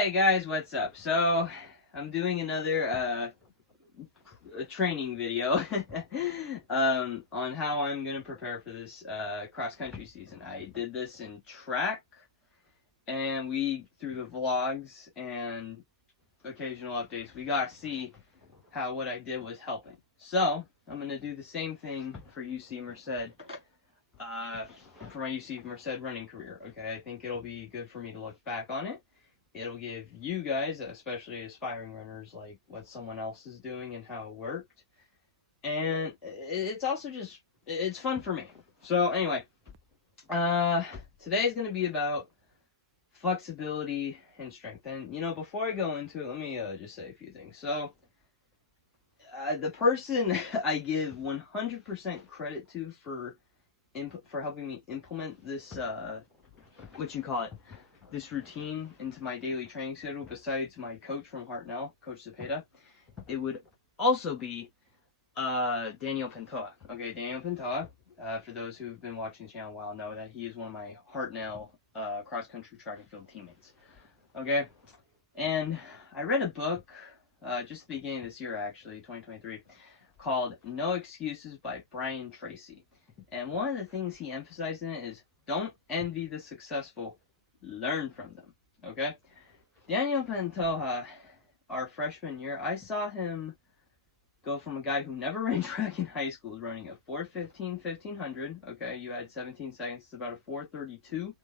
Hey guys, what's up? So, I'm doing another a training video on how I'm gonna prepare for this cross country season. I did this in track, and through the vlogs and occasional updates, we got to see how what I did was helping. So, I'm gonna do the same thing for UC Merced. For my UC Merced running career. Okay, I think it'll be good for me to look back on it. It'll give you guys, especially aspiring runners, like what someone else is doing and how it worked. And it's also just, it's fun for me. So anyway, today's going to be about flexibility and strength. And, before I go into it, let me just say a few things. So, the person I give 100% credit to for helping me implement this, this routine into my daily training schedule, besides my coach from Hartnell, Coach Cepeda, it would also be Daniel Pintoa. Okay, Daniel Pintoa, for those who've been watching the channel a while, know that he is one of my Hartnell cross-country track and field teammates. Okay, and I read a book just at the beginning of this year, actually, 2023, called No Excuses by Brian Tracy. And one of the things he emphasized in it is, don't envy the successful, learn from them, okay? Daniel Pantoja, our freshman year, I saw him go from a guy who never ran track in high school, running a 4:15 1500, okay? You had 17 seconds, it's about a 4:32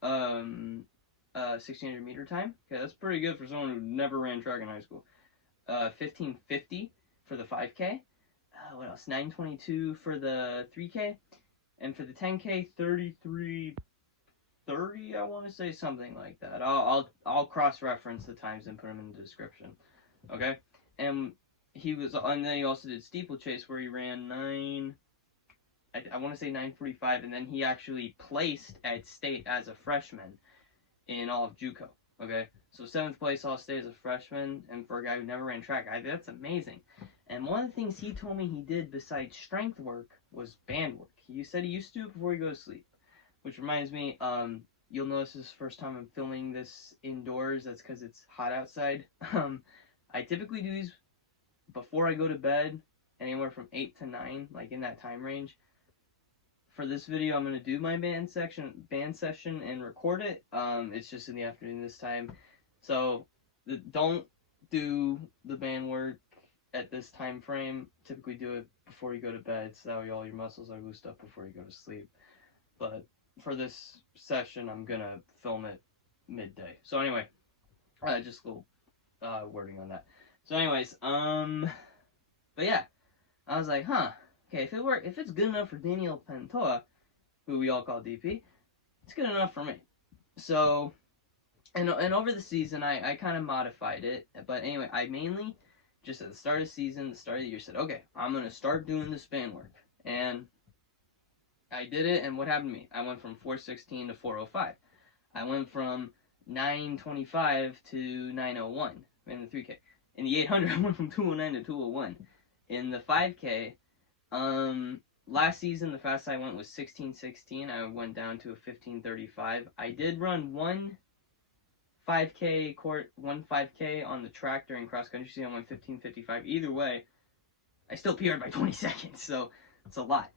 1600 meter time. Okay, that's pretty good for someone who never ran track in high school. 15:50 for the 5K. What else? 9:22 for the 3K, and for the 10K, 33:30. I want to say something like that. I'll cross-reference the times and put them in the description. Okay, and then he also did steeplechase where he ran I want to say 9:45, and then he actually placed at state as a freshman in all of JUCO. Okay, so 7th place all state as a freshman, and for a guy who never ran track, that's amazing. And one of the things he told me he did besides strength work was bandwork. He said he used to do it before he goes to sleep. Which reminds me, you'll notice this is the first time I'm filming this indoors. That's because it's hot outside. I typically do these before I go to bed, anywhere from 8 to 9, like in that time range. For this video, I'm going to do my band session and record it. It's just in the afternoon this time. So, don't do the band work at this time frame. Typically do it before you go to bed, so that way all your muscles are loosed up before you go to sleep. But for this session, I'm gonna film it midday. So anyway, just a little wording on that. So anyways, but yeah, I was like, okay, if it's good enough for Daniel Pantoja, who we all call DP, it's good enough for me. So, and over the season, I kind of modified it. But anyway, I mainly just at the start of the season, the start of the year, said, okay, I'm going to start doing this band work. And I did it, and what happened to me? I went from 4:16 to 4:05. I went from 9:25 to 9:01 in the 3K. In the 800, I went from 2:09 to 2:01. In the 5K, last season, the fastest I went was 16:16. I went down to a 15:35. I did run one 5K on the track during cross country season. I went 15:55. Either way, I still PR'd by 20 seconds, so it's a lot.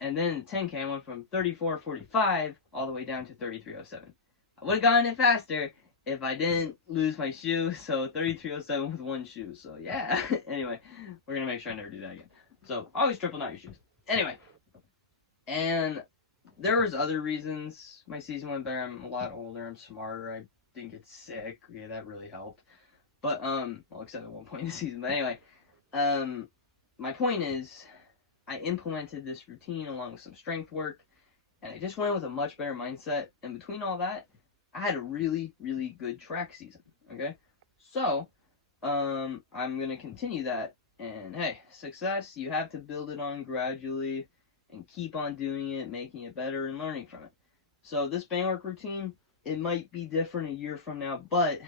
And then in the 10K, I went from 34:45 all the way down to 33:07. I would have gotten it faster if I didn't lose my shoe, so 33:07 with one shoe. So yeah, anyway, we're going to make sure I never do that again. So always triple knot your shoes. Anyway, and there was other reasons my season went better. I'm a lot older, I'm smarter, I didn't get sick. Yeah, that really helped. But, well, except at one point in the season. But anyway, my point is, I implemented this routine along with some strength work, and I just went with a much better mindset. And between all that, I had a really, really good track season. Okay, so I'm gonna continue that. And hey, success, you have to build it on gradually and keep on doing it, making it better, and learning from it. So this bandwork routine, it might be different a year from now, but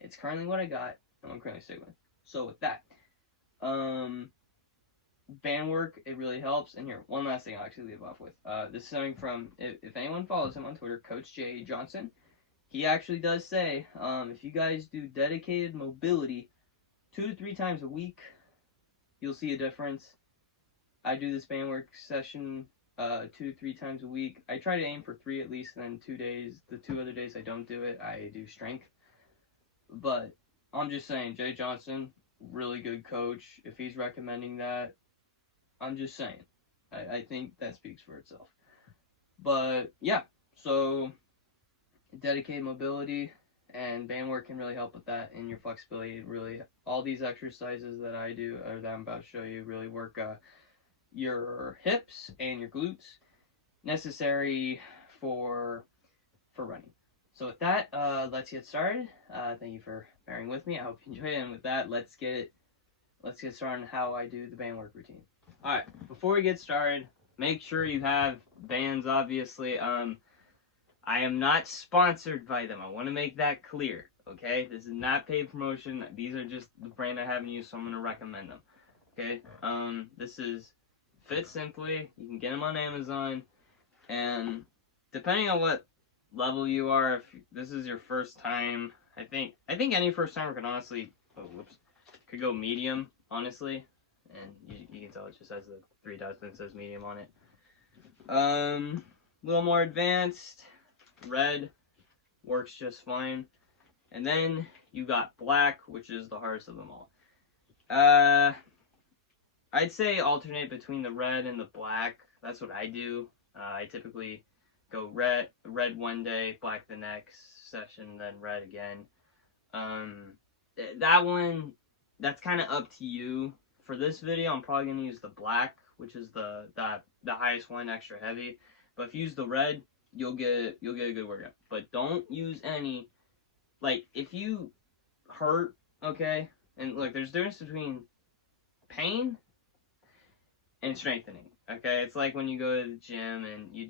it's currently what I got, and I'm currently sticking with. So with that, bandwork, it really helps. And here, one last thing I'll actually leave off with. This is coming from, if anyone follows him on Twitter, Coach J. Johnson. he actually does say, if you guys do dedicated mobility 2 to 3 times a week, you'll see a difference. I do this bandwork session 2 to 3 times a week. I try to aim for 3 at least, and then 2 days, the 2 other days I don't do it, I do strength. But I'm just saying, Jay Johnson, really good coach. If he's recommending that, I'm just saying. I think that speaks for itself. But yeah, so dedicated mobility and bandwork can really help with that and your flexibility. Really, all these exercises that I do or that I'm about to show you really work your hips and your glutes, necessary for running. So with that, let's get started. Thank you for bearing with me. I hope you enjoy it. And with that, let's get started on how I do the bandwork routine. All right, before we get started, make sure you have bands. Obviously, I am not sponsored by them. I want to make that clear. Okay, this is not paid promotion. These are just the brand I haven't used, so I'm gonna recommend them. Okay, this is Fit Simply. You can get them on Amazon, and depending on what level you are, if this is your first time, I think any first timer could honestly, could go medium, honestly, and you can tell it just has the 3 dots that says medium on it. A little more advanced, red works just fine, and then you got black, which is the hardest of them all. I'd say alternate between the red and the black. That's what I do. I typically go red one day, black the next session, then red again. That one, that's kind of up to you. For this video, I'm probably gonna use the black, which is the highest one, extra heavy. But if you use the red, you'll get a good workout. But don't use any, like, if you hurt, okay, and look, there's a difference between pain and strengthening. Okay, it's like when you go to the gym and you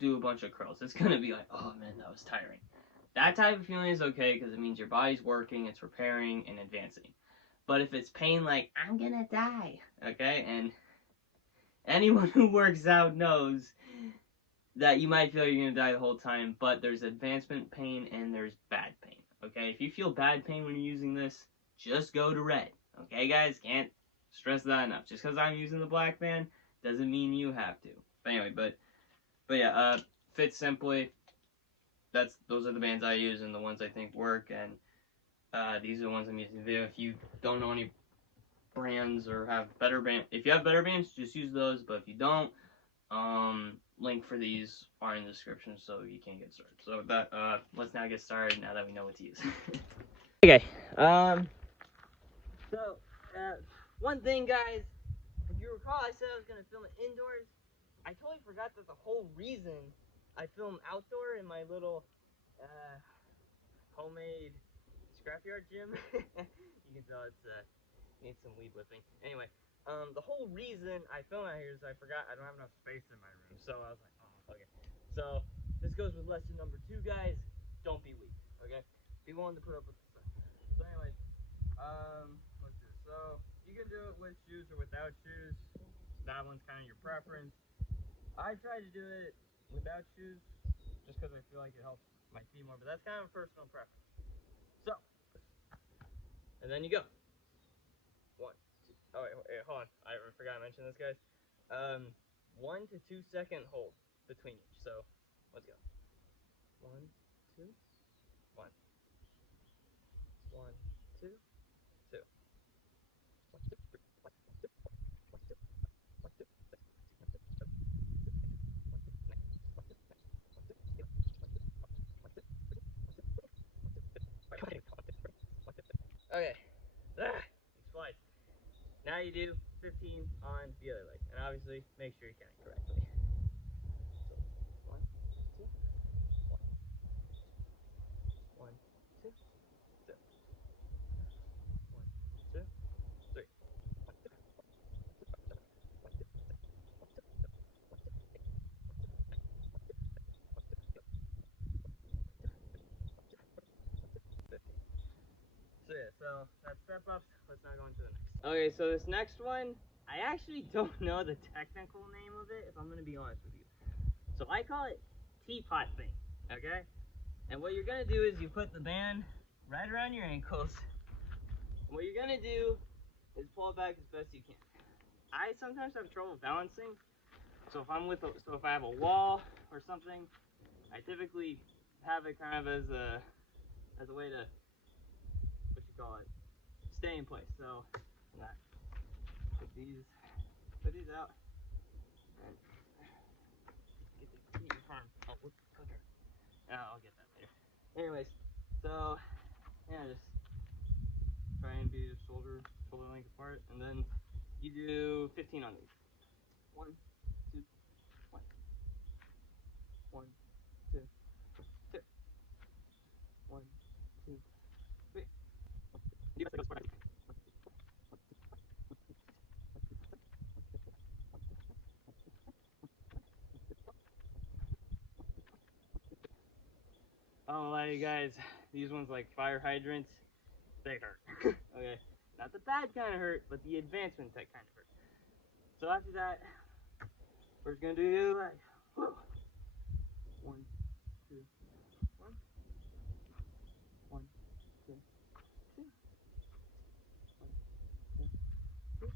do a bunch of curls. It's gonna be like, oh man, that was tiring. That type of feeling is okay because it means your body's working, it's repairing and advancing. But if it's pain like, I'm gonna die, okay, and anyone who works out knows that you might feel you're gonna die the whole time, but there's advancement pain and there's bad pain, okay? If you feel bad pain when you're using this, just go to red, okay, guys? Can't stress that enough. Just because I'm using the black band doesn't mean you have to. But anyway, but yeah, Fit Simply, those are the bands I use and the ones I think work, and these are the ones I'm using in the video. If you don't know any brands or have better bands, if you have better bands, just use those. But if you don't, link for these are in the description, so you can get started. So with that, let's now get started now that we know what to use. Okay. So one thing, guys, if you recall, I said I was gonna film it indoors. I totally forgot that the whole reason I film outdoor in my little homemade scrapyard gym. You can tell it's needs some weed whipping. Anyway, the whole reason I film out here is I forgot I don't have enough space in my room. So I was like, oh, okay. So this goes with lesson number 2, guys. Don't be weak, okay? Be willing to put up with the stuff. So anyways, let's do this. So you can do it with shoes or without shoes. That one's kind of your preference. I try to do it without shoes just because I feel like it helps my feet more, but that's kind of a personal preference. So, and then you go. 1, 2. Oh wait, hold on. I forgot to mention this, guys. 1 to 2 second hold between each. So, let's go. 1, 2, 1. 1, 2, 2. 1, 2, 3. 1, 2, 1, 2, 1, 2, 6, 1, 2, 7, 1, 2, next, 1, 2, next, 1, 2, 1, 2, 1, 2, 3, 1, 2, 1, 2, 1, 2, 1, 2, 1, 2, okay. Explain. Now you do 15 on the other leg, and obviously make sure you count it correctly. So 1, 2, 1, 1, 2, 2, 1, 2, 3, 1, 2, 1, 2, 1, 2, 7, 1, 2, 8, 1, 2, 9, 1, 2, 10, 1, 2, 11, 1, 2, 15. So yeah, so that's step ups. Let's now go into the next. Okay, so this next one, I actually don't know the technical name of it, if I'm gonna be honest with you. So I call it teapot thing, okay? And what you're gonna do is you put the band right around your ankles. And what you're gonna do is pull it back as best you can. I sometimes have trouble balancing, so if I have a wall or something, I typically have it kind of as a way to, what you call it, stay in place. So that, put these out and get your farm. Oh, whoops, clicker. I'll get that later. Anyways, so yeah, just try and be shoulder length apart, and then you do 15 on these. 1, 2, 1. 1, 2, 2. 1, 2, 3. Do this like this. I don't lie to you guys, these ones like fire hydrants, they hurt. Okay, not the bad kind of hurt, but the advancement that kind of hurt. So after that, we're just gonna do like 1, 2, 1, 1, 2, 2, 1, 2, 3.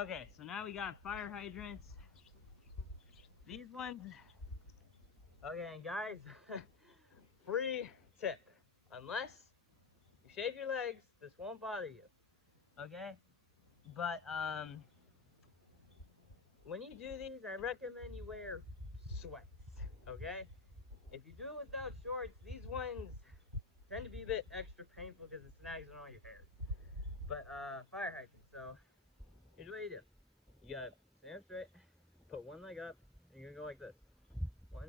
Okay, so now we got fire hydrants. These ones, okay, and guys, free tip. Unless you shave your legs, this won't bother you. Okay? But when you do these, I recommend you wear sweats. Okay? If you do it without shorts, these ones tend to be a bit extra painful because it snags on all your hair. But fire hydrant. So here's what you do. You gotta stand straight, put one leg up, and you're gonna go like this. 1,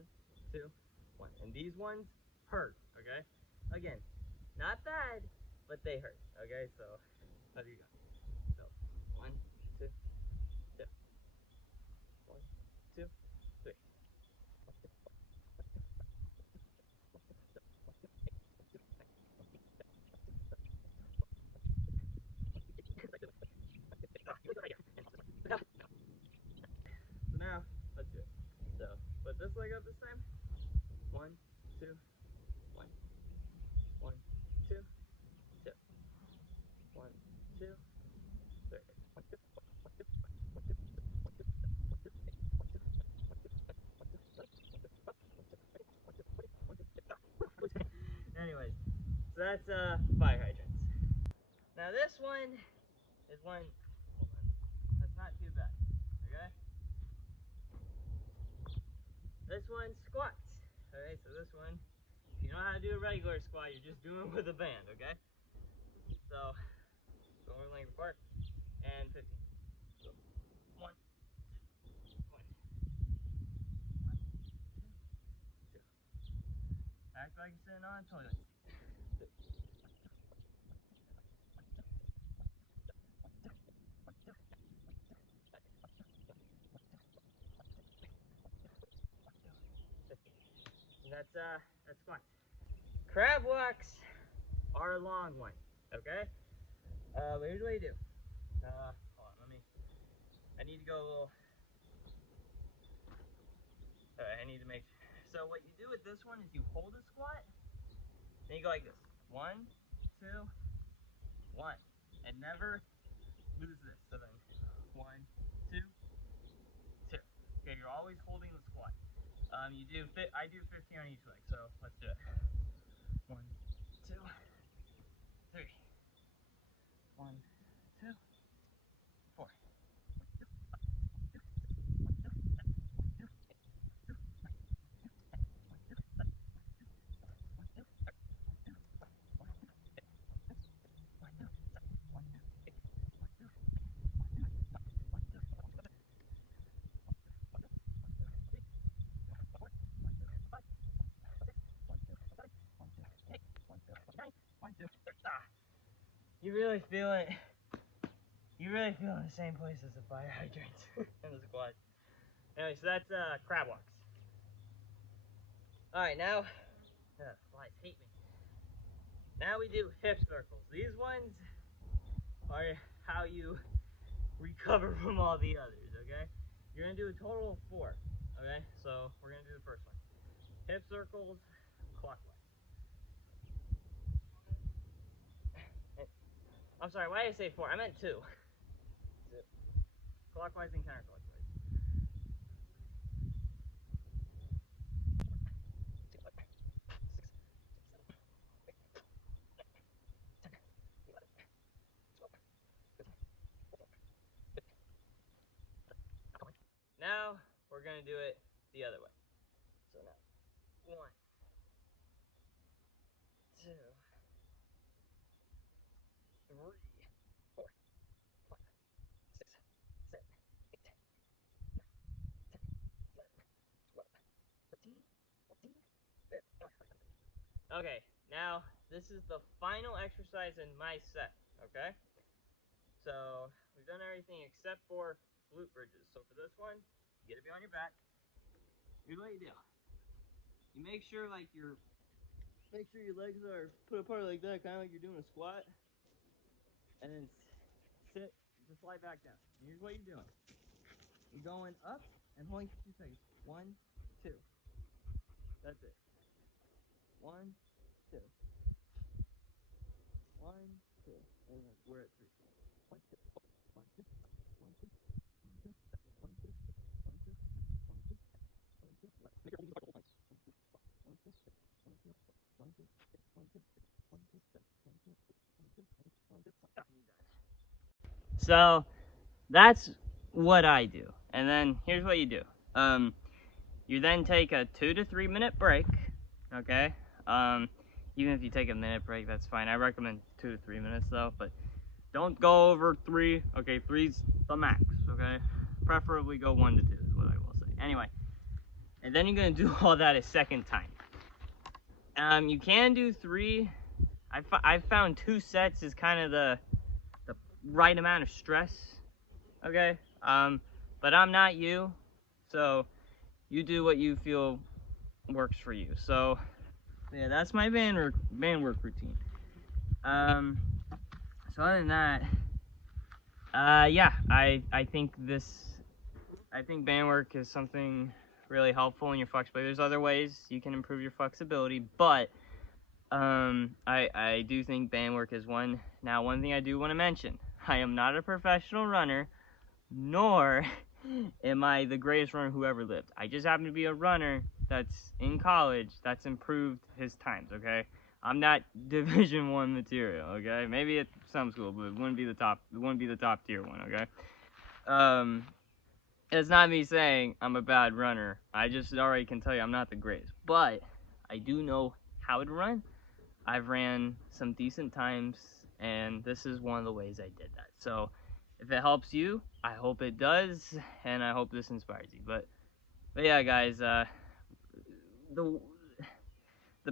2, 1. And these ones hurt, okay? Again, not bad, but they hurt, okay? So, how do you go? So, 1, 2, 2. 1, 2, 3. So now, let's do it. So, put this leg up this time. 1, 2, 1. 1, 2, 2. 1, 2, 3. Anyways, so that's fire hydrants. Now this one is one, hold on, that's not too bad, okay? This one, squats. Okay, so this one, if you know how to do a regular squat, you're just doing it with a band, okay? So, shoulder length apart, and 15. So, 1, 1, 2. Act like you're sitting on a toilet seat. And that's squats. Crab walks are a long one, okay? But here's what you do. Hold on, I need to go a little, I need to make, so what you do with this one is you hold a squat, then you go like this. 1, 2, 1. And never lose this. So then 1, 2, 2. Okay, you're always holding the squat. I do 15 on each leg, so let's do it. 1, 2, 3. 1, 2, 4. You really feel it. You really feel in the same place as the fire hydrant and the squat. Anyway, so that's crab walks. All right, now flies hate me. Now we do hip circles. These ones are how you recover from all the others, okay? You're gonna do a total of 4, okay? So we're gonna do the first one. Hip circles, clockwise. I'm sorry, why did I say 4? I meant 2. Clockwise and counterclockwise. Now we're gonna do it the other way. So now, 1, 2, 3, 4, 5, 6, 7, 8, 9, 10, 11, 12, 13, 14, 15. Okay, now this is the final exercise in my set, okay? So we've done everything except for glute bridges. So for this one, you gotta be on your back. Here's what you do. You make sure your legs are put apart like that, kind of like you're doing a squat. And then sit, just lie back down. Here's what you're doing. You're going up and holding for 2 seconds. 1, 2. That's it. 1, 2. 1, 2. And then we're at 3. 1, 2. 1, 2. 1, 2. 1, 2. 1, 2. 1, 2. 1, 2. 1, 2. Make your whole points. 1, 2. 1, 2. 1, 2. 1, 2. 1, 2. 1, 2. 1, 2. 1, 2. So that's what I do. And then here's what you do. You then take a 2 to 3 minute break. Okay. Even if you take a minute break, that's fine. I recommend 2 to 3 minutes though, but don't go over 3. Okay, 3's the max. Okay. Preferably go 1 to 2 is what I will say. Anyway, and then you're gonna do all that a second time. You can do 3. I've found 2 sets is kind of the right amount of stress. Okay. But I'm not you, so you do what you feel works for you. So yeah, that's my Bandwork routine. So other than that, yeah, I think Bandwork is something really helpful in your flexibility. There's other ways you can improve your flexibility, but I do think Bandwork is one. Now, one thing I do want to mention: I am not a professional runner, nor am I the greatest runner who ever lived. I just happen to be a runner that's in college that's improved his times, okay? I'm not Division 1 material, okay? Maybe at some school, but it wouldn't be the top tier one, okay? It's not me saying I'm a bad runner. I just already can tell you I'm not the greatest. But I do know how to run. I've ran some decent times, and this is one of the ways I did that. So if it helps you, I hope it does, and I hope this inspires you. But yeah, guys, the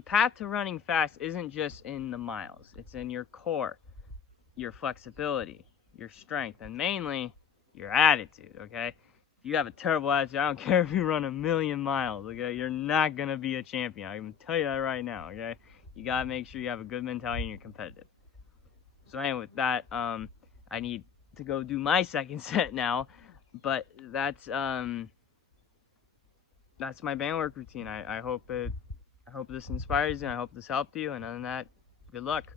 path to running fast isn't just in the miles. It's in your core, your flexibility, your strength, and mainly your attitude, okay? If you have a terrible attitude, I don't care if you run 1,000,000 miles, okay? You're not going to be a champion. I can tell you that right now, okay? You got to make sure you have a good mentality and you're competitive. So anyway, with that, I need to go do my second set now, but that's my Bandwork routine. I hope this inspires you, and I hope this helped you, and other than that, good luck.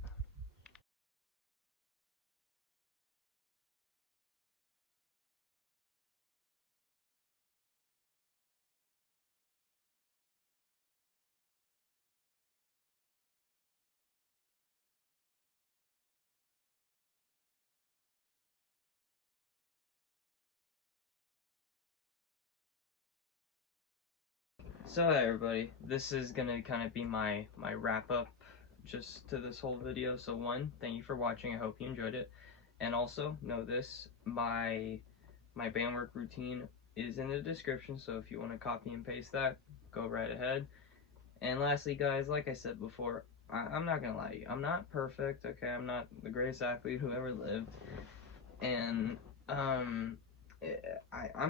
So hey everybody, this is gonna kind of be my wrap up just to this whole video. So one, thank you for watching. I hope you enjoyed it, and also know this: my Bandwork routine is in the description. So if you want to copy and paste that, go right ahead. And lastly, guys, like I said before, I'm not gonna lie to you. I'm not perfect. Okay, I'm not the greatest athlete who ever lived, and I'm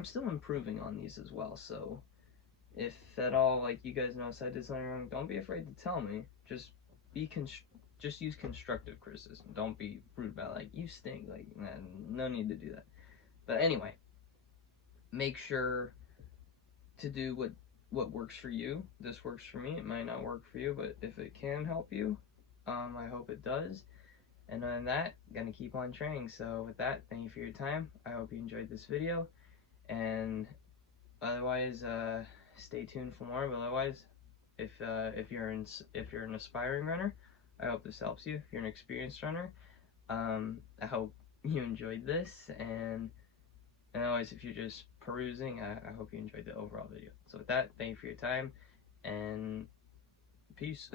still improving on these as well. So if at all, like, you guys notice I did something wrong, don't be afraid to tell me. Just just use constructive criticism. Don't be rude about it, like, you stink, like, nah, no need to do that. But anyway, make sure to do what works for you. This works for me. It might not work for you, but if it can help you, I hope it does. And other than that, gonna keep on training. So with that, thank you for your time. I hope you enjoyed this video, and otherwise, stay tuned for more. But otherwise, if you're an aspiring runner, I hope this helps you. If you're an experienced runner, I hope you enjoyed this, and otherwise, if you're just perusing, I hope you enjoyed the overall video. So with that, thank you for your time, and peace.